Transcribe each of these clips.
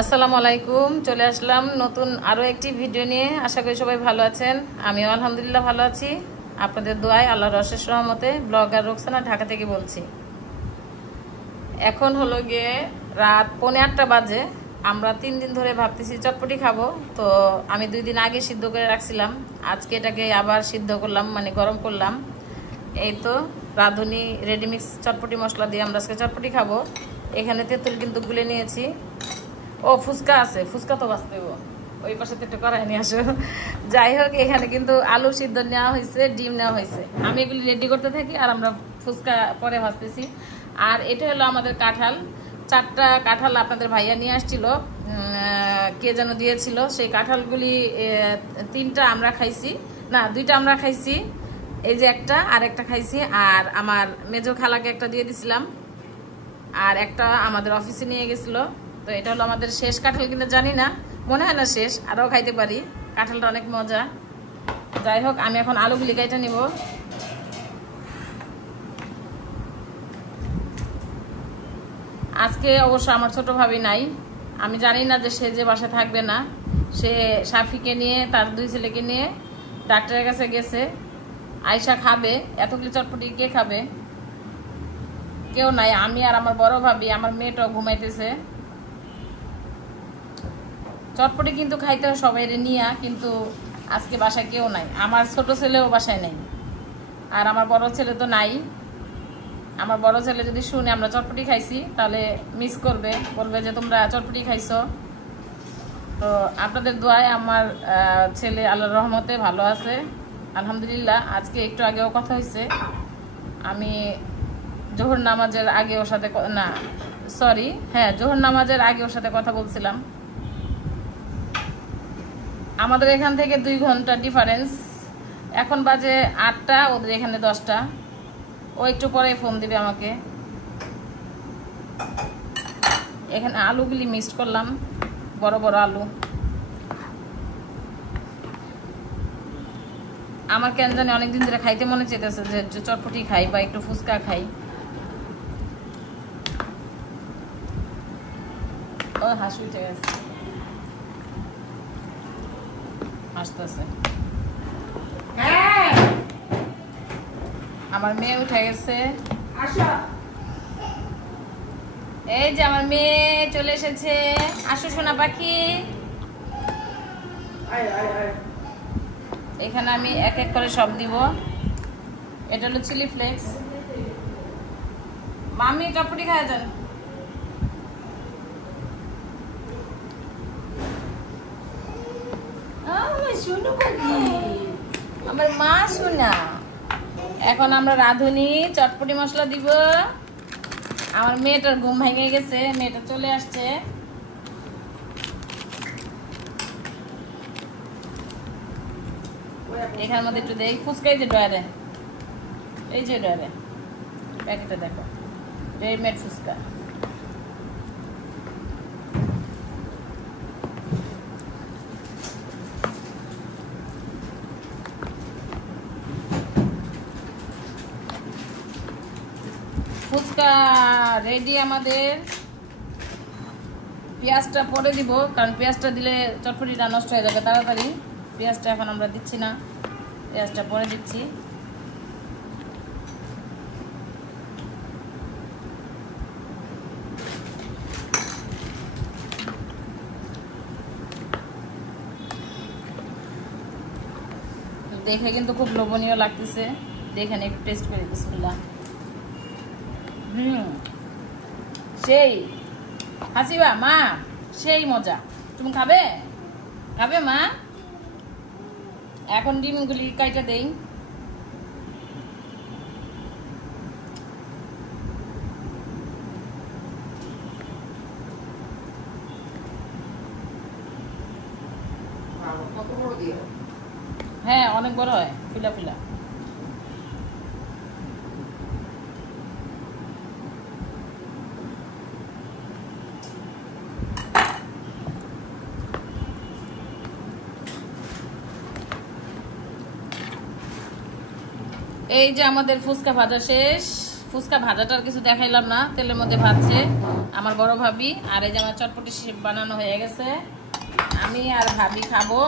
আসসালামু আলাইকুম। চলে আসলাম নতুন আরও একটি ভিডিও নিয়ে। আশা করি সবাই ভালো আছেন। আমিও আলহামদুলিল্লাহ ভালো আছি, আপনাদের দোয়ায়, আল্লাহর অশেষ রহমতে। ব্লগার রোকসানা ঢাকা থেকে বলছি। এখন হলো গিয়ে রাত 8:45 বাজে। আমরা 3 দিন ধরে ভাবতেছি চটপটি খাবো, তো আমি 2 দিন আগে সিদ্ধ করে রাখছিলাম। আজকে এটাকে আবার সিদ্ধ করলাম, মানে গরম করলাম। এই তো রাঁধুনি রেডিমিক্স চটপটি মশলা দিয়ে আমরা আজকে চটপটি খাবো। এখানে তেঁতুল কিন্তু গুলে নিয়েছি। ও ফুচকা আছে, ফুচকা তো বাঁচতে ওই পাশে তো একটু করাই নিয়ে আসো। যাই হোক, এখানে কিন্তু আলু সিদ্ধ নেওয়া হয়েছে, ডিম নেওয়া হয়েছে। আমি এগুলি রেডি করতে থাকি আর আমরা ফুচকা পরে ভাজতেছি। আর এটা হলো আমাদের কাঁঠাল। 4টা কাঁঠাল আপনাদের ভাইয়া নিয়ে আসছিল, কে যেন দিয়েছিল। সেই কাঁঠালগুলি 3টা আমরা খাইছি, না 2টা আমরা খাইছি। এই যে একটা, আর একটা খাইছি। আর আমার মেজো খালাকে একটা দিয়ে দিছিলাম, আর একটা আমাদের অফিসে নিয়ে গেছিল। তো এটা হলো আমাদের শেষ কাঁঠাল, কিনা জানি না, মনে হয় না শেষ, আরও খাইতে পারি। কাঁঠালটা অনেক মজা। যাই হোক, আমি এখন আলুগুলি কেটে নিব। আজকে অবশ্য আমার ছোট ভাবি নাই। আমি জানি না যে সে যে বাসায় থাকবে না, সে সাফিকে নিয়ে, তার 2 ছেলেকে নিয়ে ডাক্তারের কাছে গেছে। আয়শা খাবে, এতগুলি চটপটি কে খাবে? কেউ নাই, আমি আর আমার বড় ভাবি, আমার মেয়েটাও ঘুমাইতেছে। চটপটি কিন্তু খাইতে হয় সবাই নিয়ে, কিন্তু আজকে বাসায় কেউ নাই। আমার ছোট ছেলেও বাসায় নেই, আর আমার বড় ছেলে তো নাই। আমার বড় ছেলে যদি শুনে আমরা চটপটি খাইছি, তাহলে মিস করবে, বলবে যে তোমরা চটপটি খাইছো। তো আপনাদের দোয়ায় আমার ছেলে আল্লাহর রহমতে ভালো আছে, আলহামদুলিল্লাহ। আজকে একটু আগেও কথা হয়েছে, আমি জোহর নামাজের আগে ওর সাথে, না সরি, হ্যাঁ জোহর নামাজের আগে ওর সাথে কথা বলছিলাম। আমাদের এখান থেকে 2 ঘন্টা ডিফারেন্স। এখন বাজে 8টা, ওদের এখানে 10টা। ও একটু পরে ফোন দিবে আমাকে। এখানে আলুগুলি মিক্সড করলাম, বড় বড় আলু। আমার কেন জানি অনেকদিন ধরে খাইতে মনে চেয়েছে যে চটপটি খাই বা একটু ফুচকা খাই। ও হাসি উঠে গেছে, হাসতেছে। আমার মেয়ে উঠে গেছে। এই যে আমার মেয়ে চলে এসেছে। আসো সোনা পাখি। এখানে আমি এক এক করে সব দিব। এটা হলো চিলি ফ্লেক্স। মামি চটপটি খায় যান। আমার মা শোনা। এখন আমরা রাঁধুনি চটপটি মশলা দিব। আমার মেয়েটার ঘুম ভেঙে গেছে, মেয়েটা চলে আসছে। এখানের মধ্যে একটু দেই ফুচকাই যে ডয়ারে, এই যে ডয়ারে প্যাকেটটা দেখো, রেডিমেড ফুচকা। ফুচকা রেডি আমাদের। পেঁয়াজটা পরে দিব, কারণ পেঁয়াজটা দিলে চটপটিটা নষ্ট হয়ে যাবে তাড়াতাড়ি। পেঁয়াজটা এখন আমরা দিচ্ছি না, পেঁয়াজটা পরে দিচ্ছি। দেখে কিন্তু খুব লোভনীয় লাগতেছে। দেখেন একটু টেস্ট করে, বিসমিল্লাহ। সেই হাসিবা মা, সেই মজা। তুমি খাবে? খাবে মা? এখন ডিমগুলি কাইটা দেই। হ্যাঁ অনেক বড় হয়, ফিলা ফিলা। এই যে আমাদের ফুচকা ভাজা শেষ। ফুচকা ভাজাটার কিছু দেখাইলাম না, তেলের মধ্যে ভাজছে আমার বড় ভাবি। আর এই যে আমার চটপটি বানানো হয়ে গেছে, আমি আর ভাবি খাবো,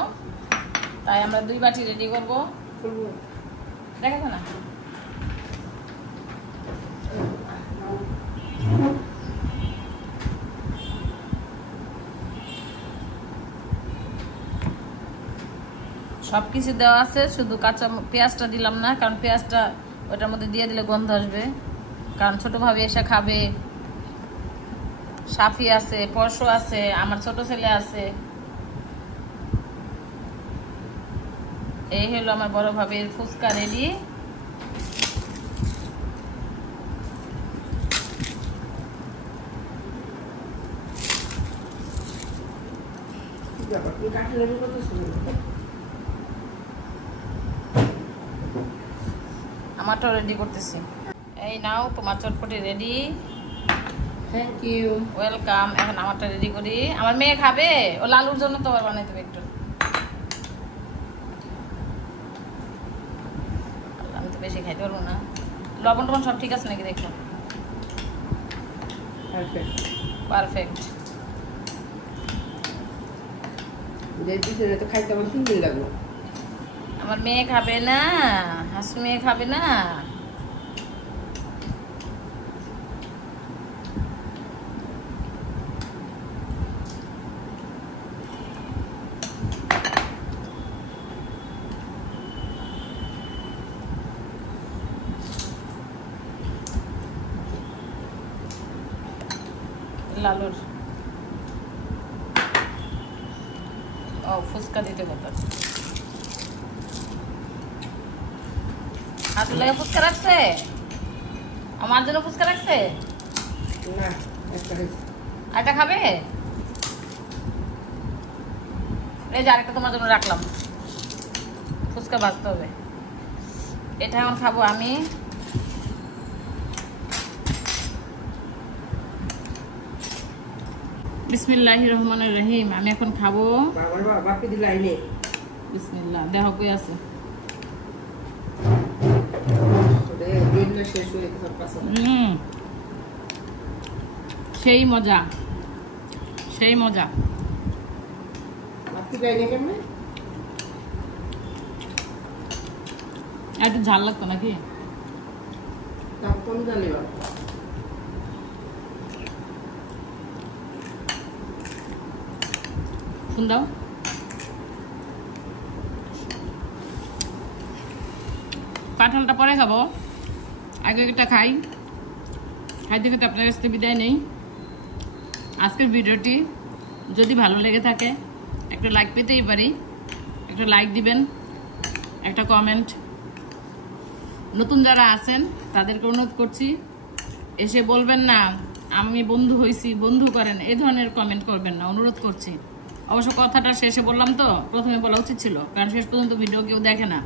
তাই আমরা 2 বাটি রেডি করবো। দেখো না সবকিছু দেওয়া আছে, শুধু কাঁচা পেঁয়াজটা দিলাম না, কারণ পেঁয়াজটা ওটার মধ্যে দিয়ে দিলে গন্ধ আসবে। কারণ ছোট ভাবি এসে খাবে, সাফি আছে, পরশ আছে, আমার ছোট ছেলে আছে। এই হলো আমার বড় ভাবির ফুচকা রেডি। আমারটাও রেডি করতেছি। এই নাও তোমার চটপটি রেডি। Thank you, welcome. এখন আমারটা রেডি করি, আমার মেয়ে খাবে, ও লালুর জন্য তো আবার বানাই দেবে একটু। আমি তো বেশি খাইতে পারবো না। লবণ টবণ সব ঠিক আছে নাকি দেখো? Perfect perfect. তো খাইতে আমার 3 দিন লাগলো। আমার মেয়ে খাবে না, হাসু মেয়ে খাবে না। লালুর ও ফুচকা দিতে কথা। আসলে ফুচকা রাখছে, আমার জন্য ফুচকা রাখছে না, আরেকটা খাবে? এই যে আরেকটা তোমার জন্য রাখলাম, ফুচকা ভাজতে হবে। এটা এখন খাবো আমি। বিসমিল্লাহির রহমানির রহিম। আমি এখন খাবো। বাপকে দিলে আইলে বিসমিল্লাহ। দেহ কই আছে? সেই মজা, সেই মজা। একটু ঝাল লাগতো নাকি? শুন দাও। কাঁঠালটা পরে খাবো, আগে একটা খাই। খাইতে খাইতে আপনার কাছ থেকে বিদায় নেই। আজকের ভিডিওটি যদি ভালো লেগে থাকে একটা লাইক পেতেই পারি, একটা লাইক দিবেন, একটা কমেন্ট। নতুন যারা আছেন তাদেরকে অনুরোধ করছি, এসে বলবেন না আমি বন্ধু হয়েছি, বন্ধু করেন, এই ধরনের কমেন্ট করবেন না, অনুরোধ করছি। অবশ্য কথাটা শেষে বললাম তো, প্রথমে বলা উচিত ছিল, কারণ শেষ পর্যন্ত ভিডিও কেউ দেখে না।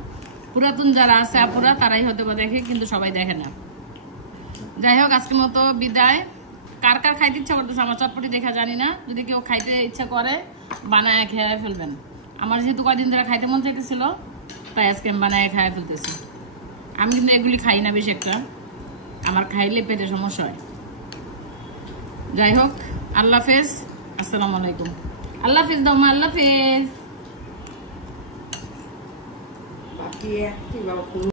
পুরাতন যারা আছে আপুরা তারাই হয়তো বা দেখে, কিন্তু সবাই দেখে না। যাই হোক, আজকের মতো বিদায়। কার কার খাইতে ইচ্ছা করতেছে আমার চটপটি দেখা জানি না, যদি কেউ খাইতে ইচ্ছা করে বানায় খেয়ে ফেলবেন। আমার যেহেতু কয়দিন ধরে খাইতে মন চাইতেছিল, তাই আজকে আমি বানায় খেয়ে ফেলতেছি। আমি কিন্তু এগুলি খাই না বেশি একটা, আমার খাইলে পেটে সমস্যা হয়। যাই হোক, আল্লাহ হাফেজ, আসসালামু আলাইকুম। আল্লাহ হাফেজ দাও মা, আল্লাহ হাফেজ।